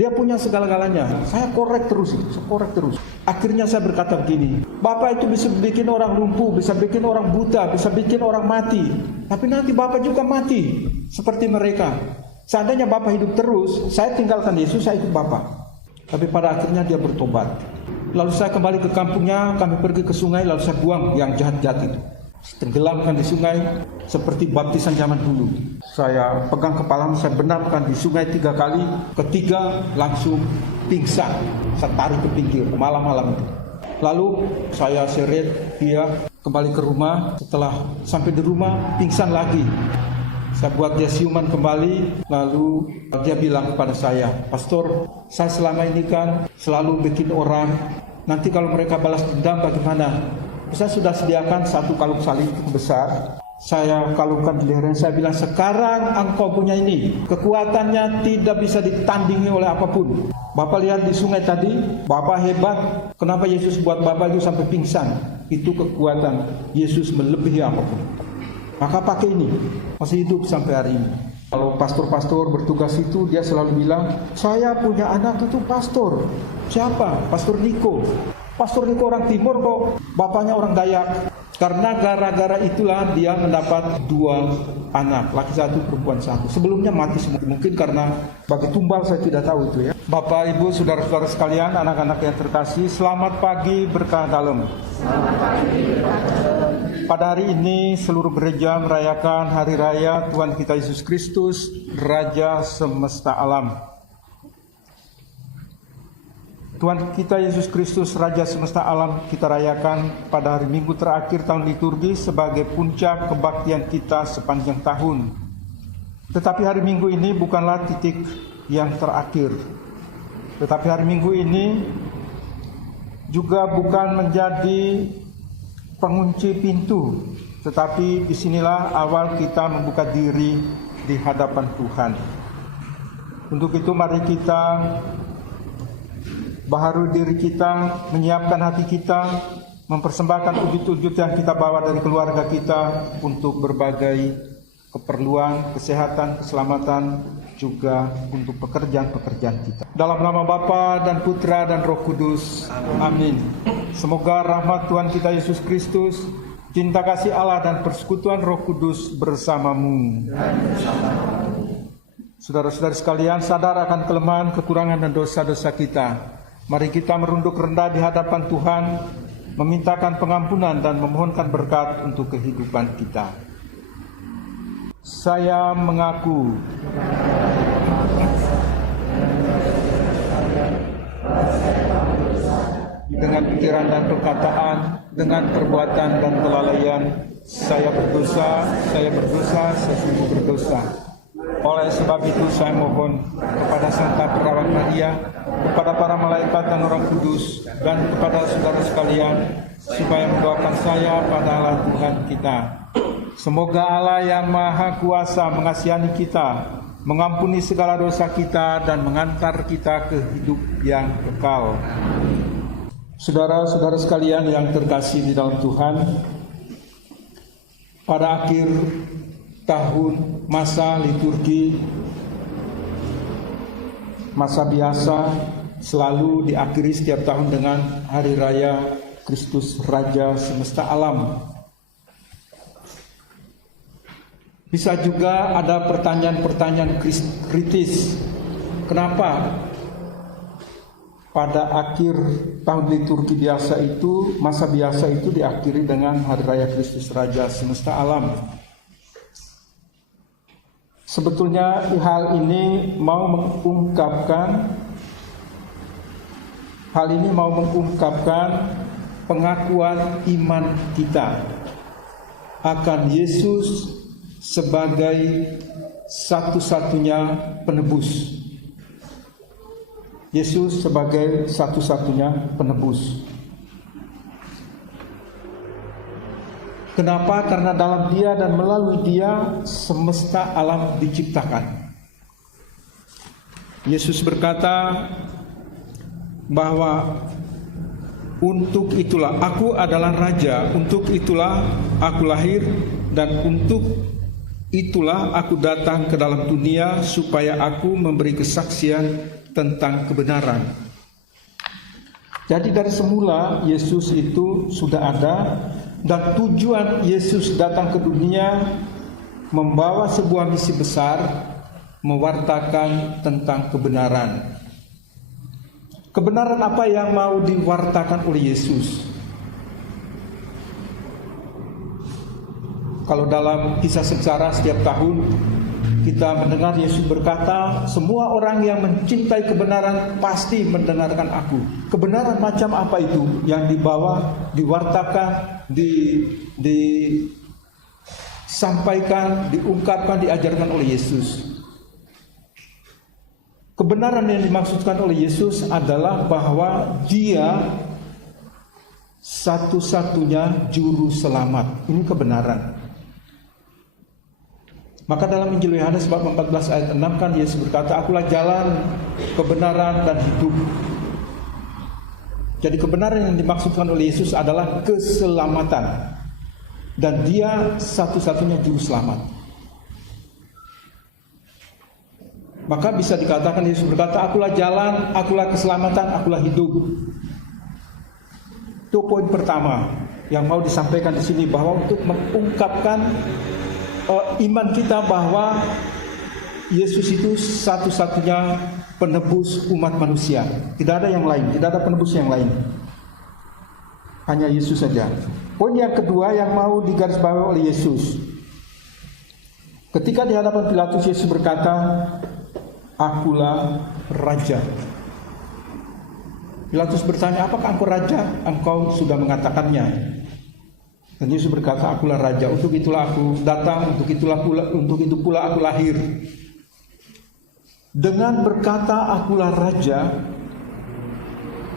Dia punya segala-galanya. Saya korek terus. Akhirnya saya berkata begini, Bapak itu bisa bikin orang lumpuh, bisa bikin orang buta, bisa bikin orang mati. Tapi nanti Bapak juga mati seperti mereka. Seandainya Bapak hidup terus, saya tinggalkan Yesus, saya ikut Bapak. Tapi pada akhirnya dia bertobat. Lalu saya kembali ke kampungnya, kami pergi ke sungai, lalu saya buang yang jahat-jahat itu. Tenggelamkan di sungai seperti baptisan zaman dulu. Saya pegang kepala, saya benamkan di sungai 3 kali. Ketiga langsung pingsan. Saya tarik ke pinggir malam-malam itu. Lalu saya seret dia kembali ke rumah. Setelah sampai di rumah pingsan lagi. Saya buat dia siuman kembali. Lalu dia bilang kepada saya, Pastor, saya selama ini kan selalu bikin orang, nanti kalau mereka balas dendam bagaimana? Saya sudah sediakan 1 kalung salib besar. Saya kalungkan di lehernya. Saya bilang, sekarang engkau punya ini. Kekuatannya tidak bisa ditandingi oleh apapun. Bapak lihat di sungai tadi, Bapak hebat. Kenapa Yesus buat Bapak itu sampai pingsan? Itu kekuatan Yesus melebihi apapun. Maka pakai ini. Masih hidup sampai hari ini. Kalau pastor-pastor bertugas itu, dia selalu bilang, saya punya anak itu pastor. Siapa? Pastor Niko. Pastor Niko orang Timur kok, bapaknya orang Dayak. Karena gara-gara itulah dia mendapat 2 anak, laki 1, perempuan 1. Sebelumnya mati semua. Mungkin karena bagi tumbal, saya tidak tahu itu ya. Bapak, Ibu, saudara-saudara sekalian, anak-anak yang terkasih, selamat pagi berkah dalam. Pada hari ini seluruh gereja merayakan hari raya Tuhan kita Yesus Kristus, Raja semesta alam. Tuhan kita Yesus Kristus, Raja semesta alam, kita rayakan pada hari Minggu terakhir tahun liturgi sebagai puncak kebaktian kita sepanjang tahun. Tetapi hari Minggu ini bukanlah titik yang terakhir. Tetapi hari Minggu ini juga bukan menjadi pengunci pintu, tetapi disinilah awal kita membuka diri di hadapan Tuhan. Untuk itu mari kita baharui diri kita, menyiapkan hati kita, mempersembahkan wujud-wujud yang kita bawa dari keluarga kita untuk berbagai keperluan, kesehatan, keselamatan, juga untuk pekerjaan-pekerjaan kita. Dalam nama Bapa dan Putra dan Roh Kudus. Amin. Semoga rahmat Tuhan kita Yesus Kristus, cinta kasih Allah dan persekutuan Roh Kudus bersamamu. Saudara-saudara sekalian, sadar akan kelemahan, kekurangan dan dosa-dosa kita. Mari kita merunduk rendah di hadapan Tuhan, memintakan pengampunan dan memohonkan berkat untuk kehidupan kita. Saya mengaku dengan pikiran dan perkataan, dengan perbuatan dan kelalaian, saya berdosa, saya sungguh berdosa. Oleh sebab itu saya mohon kepada Santa Perawat Maria, kepada para malaikat dan orang kudus, dan kepada saudara sekalian, supaya mendoakan saya pada Allah Tuhan kita. Semoga Allah yang Maha Kuasa mengasihani kita, mengampuni segala dosa kita, dan mengantar kita ke hidup yang kekal. Saudara-saudara sekalian yang terkasih di dalam Tuhan, pada akhir tahun masa liturgi, masa biasa selalu diakhiri setiap tahun dengan Hari Raya Kristus Raja semesta alam. Bisa juga ada pertanyaan-pertanyaan kritis. Kenapa pada akhir tahun liturgi biasa itu, masa biasa itu diakhiri dengan Hari Raya Kristus Raja semesta alam? Sebetulnya hal ini mau mengungkapkan pengakuan iman kita akan Yesus sebagai satu-satunya penebus. Yesus sebagai satu-satunya penebus. Kenapa? Karena dalam Dia dan melalui Dia semesta alam diciptakan. Yesus berkata bahwa untuk itulah aku adalah raja, untuk itulah aku lahir, dan untuk itulah aku datang ke dalam dunia supaya aku memberi kesaksian tentang kebenaran. Jadi dari semula Yesus itu sudah ada, dan tujuan Yesus datang ke dunia membawa sebuah misi besar, mewartakan tentang kebenaran. Kebenaran apa yang mau diwartakan oleh Yesus? Kalau dalam kisah sejarah setiap tahun kita mendengar Yesus berkata, semua orang yang mencintai kebenaran pasti mendengarkan aku. Kebenaran macam apa itu yang dibawa, diwartakan, disampaikan, diungkapkan, diajarkan oleh Yesus? Kebenaran yang dimaksudkan oleh Yesus adalah bahwa Dia satu-satunya juru selamat. Ini kebenaran. Maka dalam Injil Yohanes bab 14 ayat 6 kan Yesus berkata, akulah jalan, kebenaran, dan hidup. Jadi kebenaran yang dimaksudkan oleh Yesus adalah keselamatan. Dan Dia satu-satunya juru selamat. Maka bisa dikatakan Yesus berkata, akulah jalan, akulah keselamatan, akulah hidup. Itu poin pertama yang mau disampaikan di sini, bahwa untuk mengungkapkan iman kita bahwa Yesus itu satu-satunya penebus umat manusia. Tidak ada yang lain, tidak ada penebus yang lain. Hanya Yesus saja. Poin yang kedua yang mau digarisbawahi oleh Yesus. Ketika di hadapan Pilatus, Yesus berkata, akulah raja. Pilatus bertanya, apakah engkau raja? Engkau sudah mengatakannya. Dan Yesus berkata, akulah raja. Untuk itulah aku datang, untuk itu pula aku lahir. Dengan berkata akulah raja,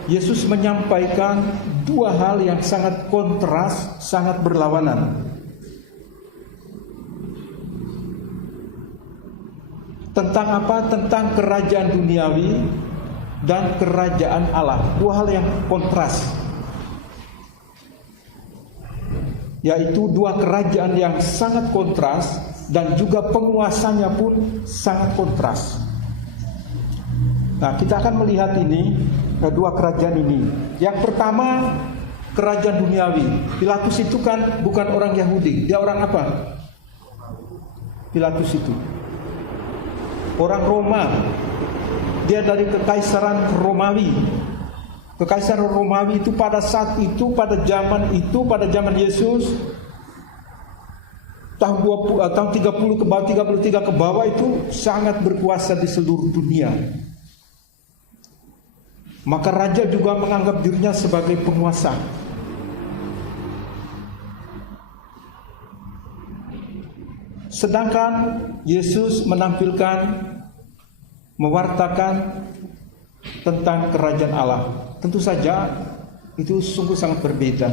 Yesus menyampaikan dua hal yang sangat kontras, sangat berlawanan. Tentang apa? Tentang kerajaan duniawi dan kerajaan Allah. Dua hal yang kontras, yaitu dua kerajaan yang sangat kontras, dan juga penguasanya pun sangat kontras. Nah, kita akan melihat ini, dua kerajaan ini. Yang pertama, kerajaan duniawi. Pilatus itu kan bukan orang Yahudi. Dia orang apa? Pilatus itu orang Roma. Dia dari kekaisaran Romawi. Kekaisaran Romawi itu pada saat itu, pada zaman Yesus, tahun 30 ke bawah, 33 ke bawah, itu sangat berkuasa di seluruh dunia. Maka raja juga menganggap dirinya sebagai penguasa. Sedangkan Yesus mewartakan tentang kerajaan Allah. Tentu saja itu sungguh sangat berbeda.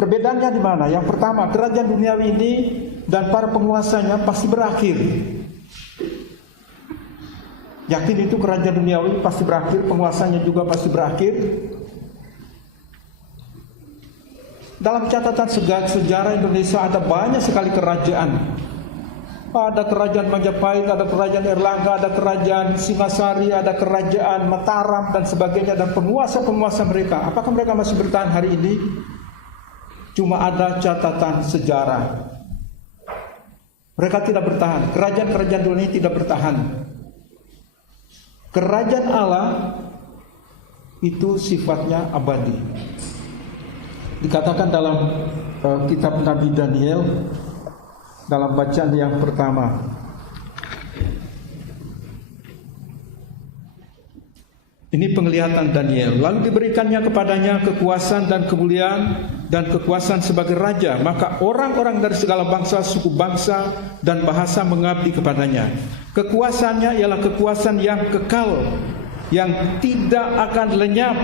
Perbedaannya di mana? Yang pertama, kerajaan duniawi ini dan para penguasanya pasti berakhir. Yakin itu kerajaan duniawi pasti berakhir, penguasanya juga pasti berakhir. Dalam catatan sejarah Indonesia ada banyak sekali kerajaan. Ada kerajaan Majapahit, ada kerajaan Erlangga, ada kerajaan Singasari, ada kerajaan Mataram dan sebagainya, dan penguasa-penguasa mereka. Apakah mereka masih bertahan hari ini? Cuma ada catatan sejarah. Mereka tidak bertahan. Kerajaan-kerajaan dunia ini tidak bertahan. Kerajaan Allah itu sifatnya abadi. Dikatakan dalam kitab Nabi Daniel, dalam bacaan yang pertama, ini penglihatan Daniel. Lalu diberikannya kepadanya kekuasaan dan kemuliaan dan kekuasaan sebagai raja. Maka orang-orang dari segala bangsa, suku bangsa dan bahasa mengabdi kepadanya. Kekuasaannya ialah kekuasaan yang kekal, yang tidak akan lenyap,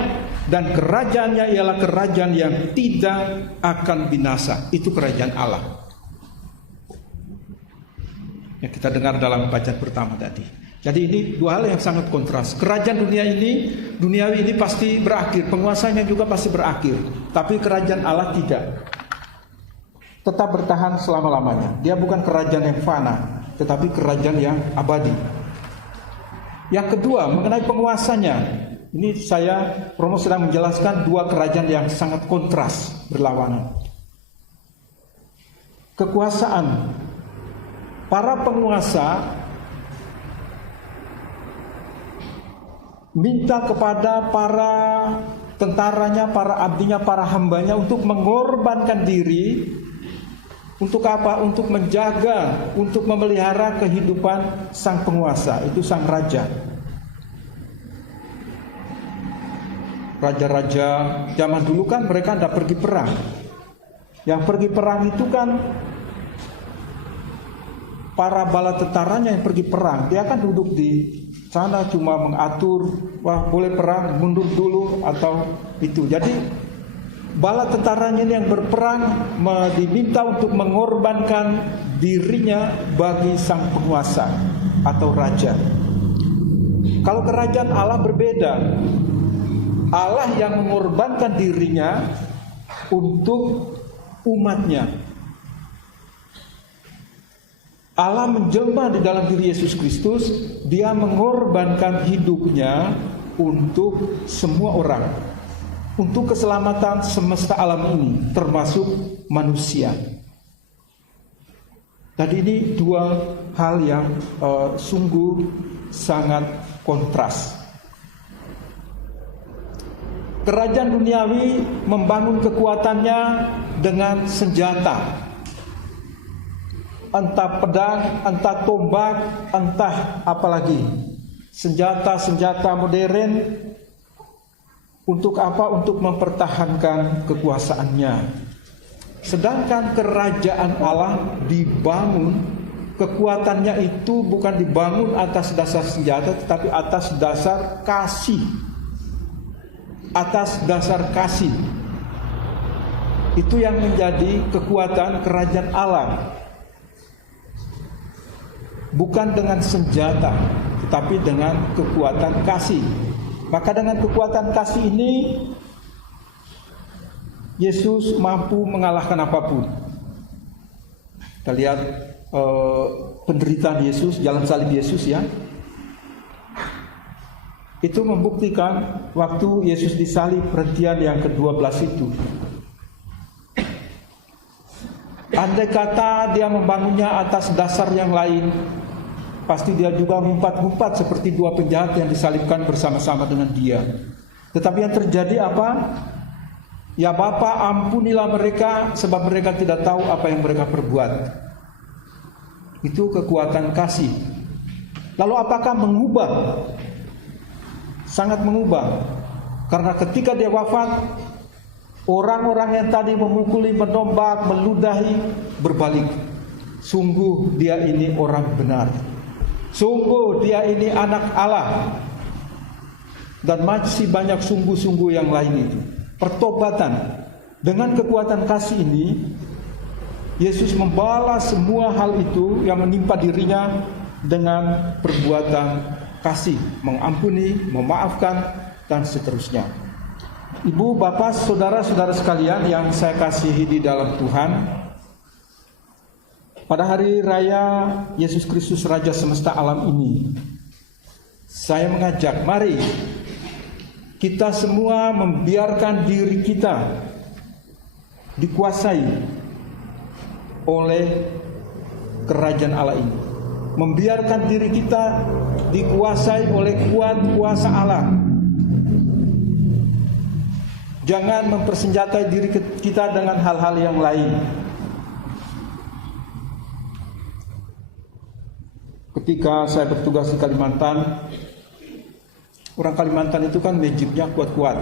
dan kerajaannya ialah kerajaan yang tidak akan binasa. Itu kerajaan Allah yang kita dengar dalam bacaan pertama tadi. Jadi ini dua hal yang sangat kontras. Kerajaan duniawi ini pasti berakhir, penguasanya juga pasti berakhir. Tapi kerajaan Allah tidak. Tetap bertahan selama-lamanya. Dia bukan kerajaan yang fana, tetapi kerajaan yang abadi. Yang kedua, mengenai penguasanya. Ini Romo sedang menjelaskan dua kerajaan yang sangat kontras, berlawanan. Kekuasaan. Para penguasa minta kepada para tentaranya, para abdinya, para hambanya untuk mengorbankan diri. Untuk apa? Untuk menjaga, untuk memelihara kehidupan sang penguasa, itu sang raja. Raja-raja zaman dulu kan mereka tidak pergi perang. Yang pergi perang itu kan para bala tentaranya yang pergi perang. Dia kan duduk di sana cuma mengatur, wah boleh perang, mundur dulu atau itu. Jadi bala tentaranya ini yang berperang diminta untuk mengorbankan dirinya bagi sang penguasa atau raja. Kalau kerajaan Allah berbeda. Allah yang mengorbankan dirinya untuk umatnya. Allah menjelma di dalam diri Yesus Kristus. Dia mengorbankan hidupnya untuk semua orang, untuk keselamatan semesta alam ini, termasuk manusia. Tadi ini dua hal yang sungguh sangat kontras. Kerajaan duniawi membangun kekuatannya dengan senjata, entah pedang, entah tombak, entah apalagi senjata-senjata modern. Untuk apa? Untuk mempertahankan kekuasaannya. Sedangkan kerajaan Allah dibangun, kekuatannya itu bukan dibangun atas dasar senjata, tetapi atas dasar kasih. Atas dasar kasih. Itu yang menjadi kekuatan kerajaan Allah. Bukan dengan senjata, tetapi dengan kekuatan kasih. Maka dengan kekuatan kasih ini Yesus mampu mengalahkan apapun. Kita lihat penderitaan Yesus, jalan salib Yesus ya. Itu membuktikan waktu Yesus disalib, perhentian yang ke-12 itu. Andai kata dia membangunnya atas dasar yang lain, pasti dia juga ngumpat-ngumpat seperti dua penjahat yang disalibkan bersama-sama dengan dia. Tetapi yang terjadi apa? Ya Bapa, ampunilah mereka, sebab mereka tidak tahu apa yang mereka perbuat. Itu kekuatan kasih. Lalu apakah mengubah? Sangat mengubah. Karena ketika dia wafat, orang-orang yang tadi memukuli, menombak, meludahi, berbalik. Sungguh dia ini orang benar. Sungguh dia ini anak Allah. Dan masih banyak sungguh-sungguh yang lain itu. Pertobatan. Dengan kekuatan kasih ini, Yesus membalas semua hal itu yang menimpa dirinya dengan perbuatan kasih, mengampuni, memaafkan, dan seterusnya. Ibu, bapak, saudara-saudara sekalian yang saya kasihi di dalam Tuhan, pada hari raya Yesus Kristus Raja semesta alam ini, saya mengajak, mari kita semua membiarkan diri kita dikuasai oleh kerajaan Allah ini. Membiarkan diri kita dikuasai oleh kuasa Allah. Jangan mempersenjatai diri kita dengan hal-hal yang lain. Ketika saya bertugas di Kalimantan, orang Kalimantan itu kan magicnya kuat-kuat.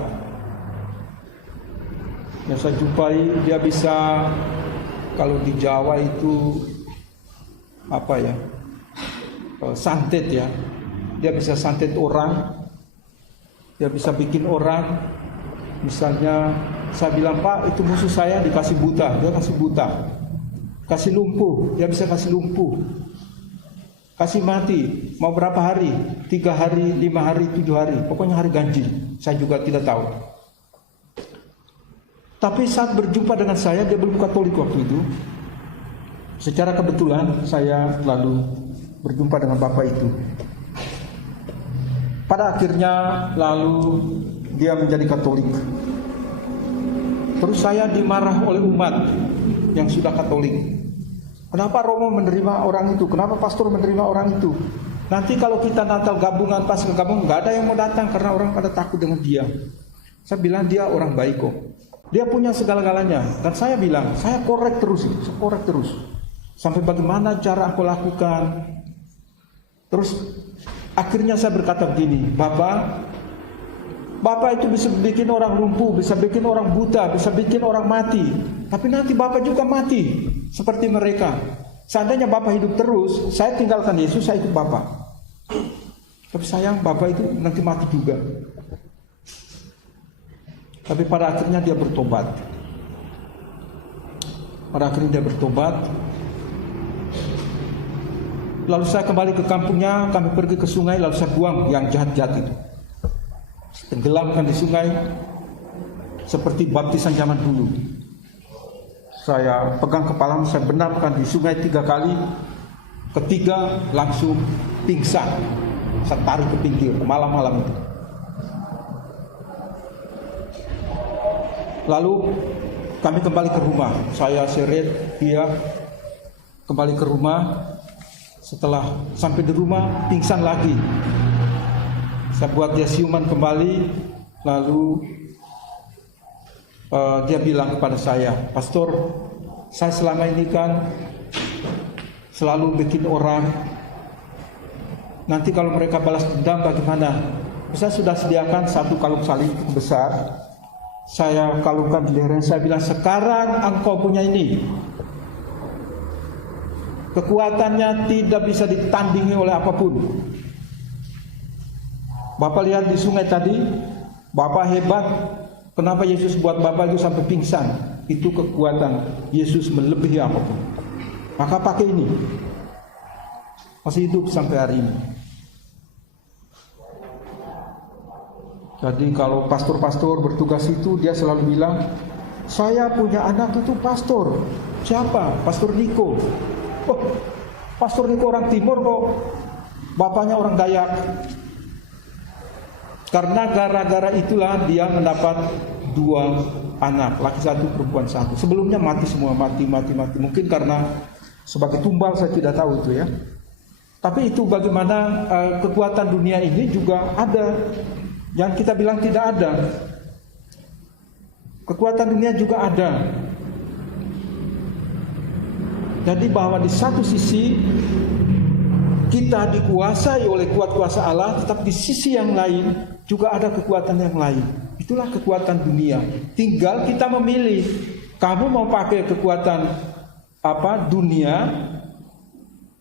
Yang saya jumpai, dia bisa, kalau di Jawa itu apa ya, santet ya. Dia bisa santet orang, dia bisa bikin orang. Misalnya saya bilang, Pak, itu musuh saya, dikasih buta, dia kasih buta. Kasih lumpuh, dia bisa kasih lumpuh. Kasih mati, mau berapa hari? 3 hari, 5 hari, 7 hari, pokoknya hari ganjil. Saya juga tidak tahu. Tapi saat berjumpa dengan saya, dia belum Katolik waktu itu. Secara kebetulan saya lalu berjumpa dengan bapak itu. Pada akhirnya lalu dia menjadi Katolik. Terus saya dimarah oleh umat yang sudah Katolik. Kenapa Romo menerima orang itu? Kenapa pastor menerima orang itu? Nanti kalau kita Natal gabungan, pas ke gabungan, nggak ada yang mau datang karena orang pada takut dengan dia. Saya bilang dia orang baik kok. Dia punya segala-galanya. Dan saya bilang, saya korek terus. Sampai bagaimana cara aku lakukan. Terus akhirnya saya berkata begini, Bapak itu bisa bikin orang lumpuh, bisa bikin orang buta, bisa bikin orang mati. Tapi nanti Bapak juga mati seperti mereka. Seandainya Bapak hidup terus, saya tinggalkan Yesus, saya ikut Bapak. Tapi sayang Bapak itu nanti mati juga. Tapi pada akhirnya dia bertobat. Lalu saya kembali ke kampungnya, kami pergi ke sungai, lalu saya buang yang jahat-jahat itu. Tenggelamkan di sungai seperti baptisan zaman dulu. Saya pegang kepala, saya benamkan di sungai 3 kali. Ketiga langsung pingsan. Saya tarik ke pinggir malam-malam itu. Lalu kami kembali ke rumah. Saya seret dia kembali ke rumah. Setelah sampai di rumah pingsan lagi. Saya buat dia siuman kembali, lalu dia bilang kepada saya, Pastor, saya selama ini kan selalu bikin orang, nanti kalau mereka balas dendam bagaimana? Saya sudah sediakan 1 kalung salib besar, saya kalungkan di lehernya, saya bilang, sekarang engkau punya ini. Kekuatannya tidak bisa ditandingi oleh apapun. Bapak lihat di sungai tadi, Bapak hebat. Kenapa Yesus buat Bapak itu sampai pingsan? Itu kekuatan Yesus melebihi apapun. Maka pakai ini. Masih hidup sampai hari ini. Jadi kalau pastor-pastor bertugas itu, dia selalu bilang, saya punya anak itu pastor. Siapa? Pastor Niko. Oh, Pastor Niko orang Timur kok. Bapaknya orang Dayak. Karena gara-gara itulah dia mendapat 2 anak, laki 1, perempuan 1. Sebelumnya mati semua, mati. Mungkin karena sebagai tumbal, saya tidak tahu itu ya. Tapi itu bagaimana kekuatan dunia ini juga ada. Yang kita bilang tidak ada. Kekuatan dunia juga ada. Jadi bahwa di satu sisi kita dikuasai oleh kuat kuasa Allah, tetapi di sisi yang lain juga ada kekuatan yang lain. Itulah kekuatan dunia. Tinggal kita memilih. Kamu mau pakai kekuatan dunia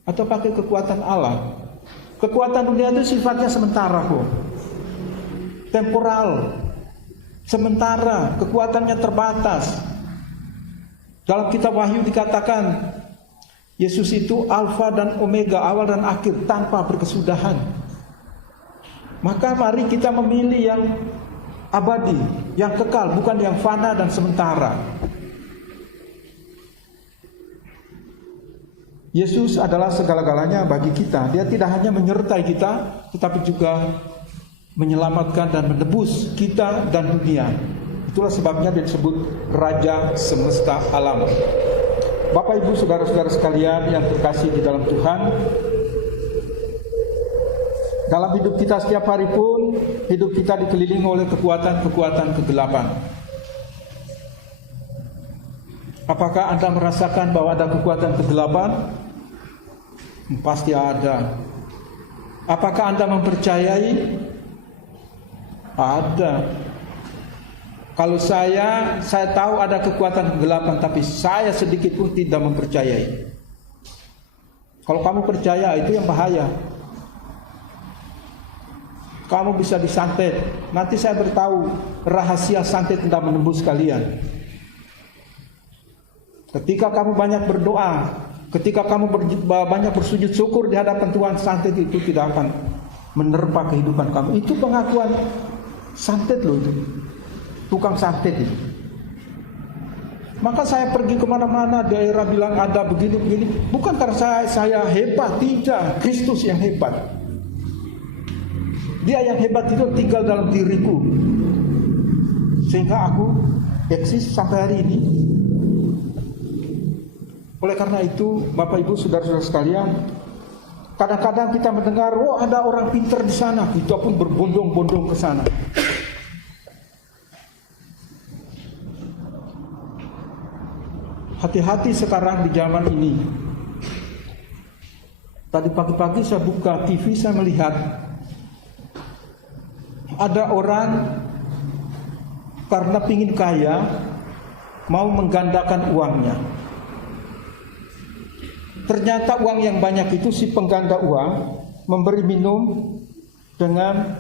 atau pakai kekuatan Allah? Kekuatan dunia itu sifatnya sementara kok. Temporal. Sementara, kekuatannya terbatas. Dalam kitab Wahyu dikatakan Yesus itu Alfa dan Omega, awal dan akhir, tanpa berkesudahan. Maka mari kita memilih yang abadi, yang kekal, bukan yang fana dan sementara. Yesus adalah segala-galanya bagi kita. Dia tidak hanya menyertai kita, tetapi juga menyelamatkan dan menebus kita dan dunia. Itulah sebabnya dia disebut Raja Semesta Alam. Bapak, Ibu, saudara-saudara sekalian yang terkasih di dalam Tuhan, dalam hidup kita setiap hari pun, hidup kita dikelilingi oleh kekuatan-kekuatan kegelapan. Apakah Anda merasakan bahwa ada kekuatan kegelapan? Pasti ada. Apakah Anda mempercayai? Ada. Kalau saya tahu ada kekuatan kegelapan, tapi saya sedikit pun tidak mempercayai. Kalau kamu percaya, itu yang bahaya. Kamu bisa disantet. Nanti saya beritahu rahasia santet tidak menembus kalian. Ketika kamu banyak berdoa, ketika kamu banyak bersujud syukur di hadapan Tuhan, santet itu tidak akan menerpa kehidupan kamu. Itu pengakuan santet loh itu. Tukang santet itu. Maka saya pergi kemana-mana, daerah bilang ada begini-begini. Bukan karena saya hebat, tidak. Kristus yang hebat. Dia yang hebat itu tinggal dalam diriku, sehingga aku eksis sampai hari ini. Oleh karena itu, Bapak Ibu, saudara-saudara sekalian, kadang-kadang kita mendengar, oh ada orang pintar di sana, kita pun berbondong-bondong ke sana. Hati-hati sekarang di zaman ini. Tadi pagi-pagi saya buka TV, saya melihat ada orang karena pingin kaya mau menggandakan uangnya. Ternyata uang yang banyak itu si pengganda uang memberi minum dengan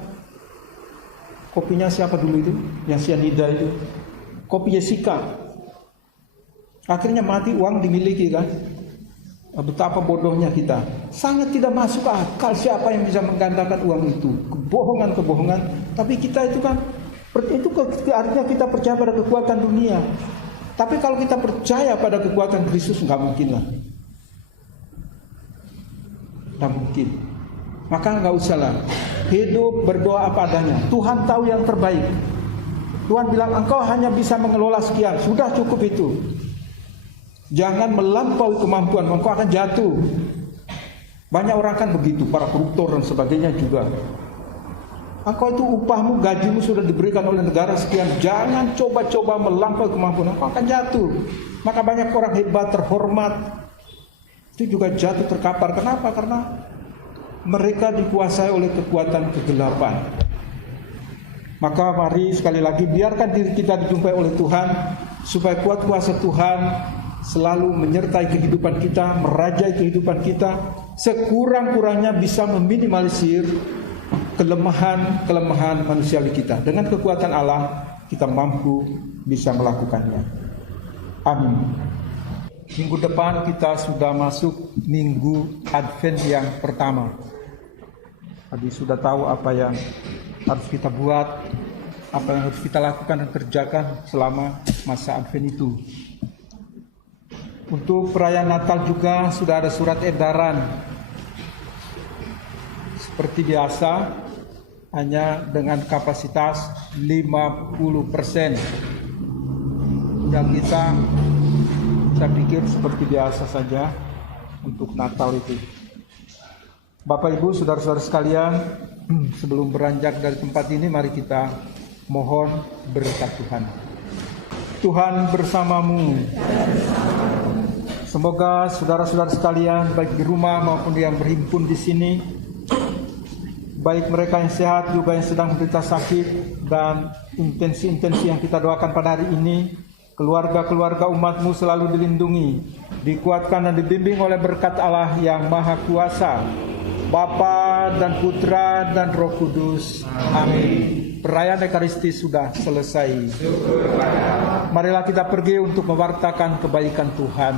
kopinya siapa dulu itu? Yang cyanida itu. Kopi Jessica. Akhirnya mati, uang dimiliki kan? Betapa bodohnya kita. Sangat tidak masuk akal siapa yang bisa menggandakan uang itu. Kebohongan-kebohongan. Tapi kita itu kan, itu artinya kita percaya pada kekuatan dunia. Tapi kalau kita percaya pada kekuatan Kristus, nggak mungkin lah. Nggak mungkin. Maka nggak usahlah. Hidup berdoa apa adanya. Tuhan tahu yang terbaik. Tuhan bilang engkau hanya bisa mengelola sekian. Sudah cukup itu. Jangan melampaui kemampuan, engkau akan jatuh. Banyak orang kan begitu, para koruptor dan sebagainya juga. Engkau itu upahmu, gajimu sudah diberikan oleh negara sekian. Jangan coba-coba melampaui kemampuan, engkau akan jatuh. Maka banyak orang hebat, terhormat, itu juga jatuh terkapar. Kenapa? Karena mereka dikuasai oleh kekuatan kegelapan. Maka mari sekali lagi biarkan diri kita dijumpai oleh Tuhan, supaya kuat kuasa Tuhan selalu menyertai kehidupan kita, merajai kehidupan kita, sekurang-kurangnya bisa meminimalisir kelemahan manusiawi kita. Dengan kekuatan Allah kita mampu bisa melakukannya. Amin. Minggu depan kita sudah masuk minggu Advent yang pertama. Tadi sudah tahu apa yang harus kita buat, apa yang harus kita lakukan dan kerjakan selama masa Advent itu. Untuk perayaan Natal juga sudah ada surat edaran. Seperti biasa, hanya dengan kapasitas 50%. Dan kita, saya pikir seperti biasa saja untuk Natal itu. Bapak Ibu, saudara-saudara sekalian, sebelum beranjak dari tempat ini, mari kita mohon berkat Tuhan. Tuhan bersamamu. Semoga saudara-saudara sekalian, baik di rumah maupun yang berhimpun di sini, baik mereka yang sehat juga yang sedang menderita sakit, dan intensi-intensi yang kita doakan pada hari ini, keluarga-keluarga umat-Mu selalu dilindungi, dikuatkan dan dibimbing oleh berkat Allah yang Maha Kuasa, Bapa dan Putra dan Roh Kudus. Amin. Perayaan Ekaristi sudah selesai. Marilah kita pergi untuk mewartakan kebaikan Tuhan.